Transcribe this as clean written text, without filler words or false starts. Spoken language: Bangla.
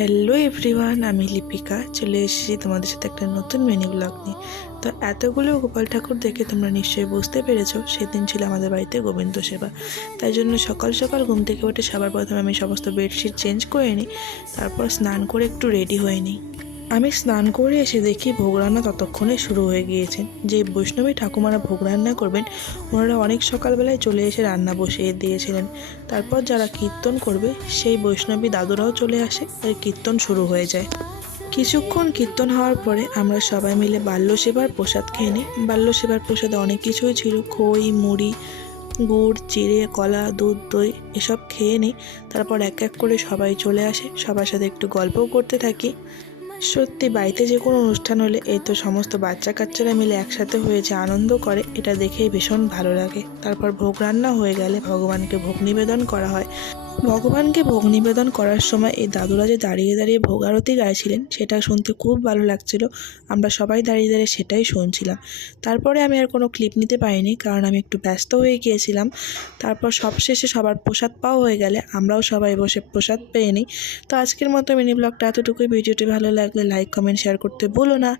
হ্যালো এভরিওয়ান, আমি লিপিকা চলে এসেছি তোমাদের সাথে একটা নতুন মিনি ব্লগ নিয়ে। তো এতগুলো গোপাল ঠাকুর দেখে তোমরা নিশ্চয়ই বুঝতে পেরেছো সেদিন ছিল আমাদের বাড়িতে গোবিন্দ সেবা। তাই জন্য সকাল সকাল ঘুম থেকে উঠে সবার প্রথমে আমি সমস্ত বেডশিট চেঞ্জ করে নিই, তারপর স্নান করে একটু রেডি হয়ে নিই। আমি স্নান করে এসে দেখি ভোগ রান্না ততক্ষণে শুরু হয়ে গিয়েছে। যে বৈষ্ণবী ঠাকুমারা ভোগ রান্না করবেন ওনারা অনেক সকালবেলায় চলে এসে রান্না বসিয়ে দিয়েছিলেন। তারপর যারা কীর্তন করবে সেই বৈষ্ণবী দাদুরাও চলে আসে, আর কীর্তন শুরু হয়ে যায়। কিছুক্ষণ কীর্তন হওয়ার পরে আমরা সবাই মিলে বাল্য সেবার প্রসাদ খেয়ে নিই। বাল্য সেবার প্রসাদে অনেক কিছুই ছিল, খই, মুড়ি, গুড়, চিড়ে, কলা, দুধ, দই এসব খেয়ে নিই। তারপর এক এক করে সবাই চলে আসে, সবার সাথে একটু গল্পও করতে থাকি। সত্যি বাড়িতে যে কোনো অনুষ্ঠান হলে এই তো সমস্ত বাচ্চা কাচ্চারা মিলে একসাথে হয়েছে আনন্দ করে, এটা দেখেই ভীষণ ভালো লাগে। তারপর ভোগ রান্না হয়ে গেলে ভগবানকে ভোগ নিবেদন করা হয়। ভগবানকে ভোগ নিবেদন করার সময় এই দাদুরা যে দাঁড়িয়ে দাঁড়িয়ে ভোগ আরতি গাইছিলেন সেটা শুনতে খুব ভালো লাগছিল। আমরা সবাই দাঁড়িয়ে দাঁড়িয়ে সেটাই শুনছিলাম। তারপরে আমি আর কোনো ক্লিপ নিতে পারিনি, কারণ আমি একটু ব্যস্ত হয়ে গিয়েছিলাম। তারপর সবশেষে সবার প্রসাদ পাওয়া হয়ে গেলে আমরাও সবাই বসে প্রসাদ পেয়ে নিই। তো আজকের মতো মিনি ব্লগটা এতটুকুই। ভিডিওটি ভালো লাগলে লাইক, কমেন্ট, শেয়ার করতে ভুলো না।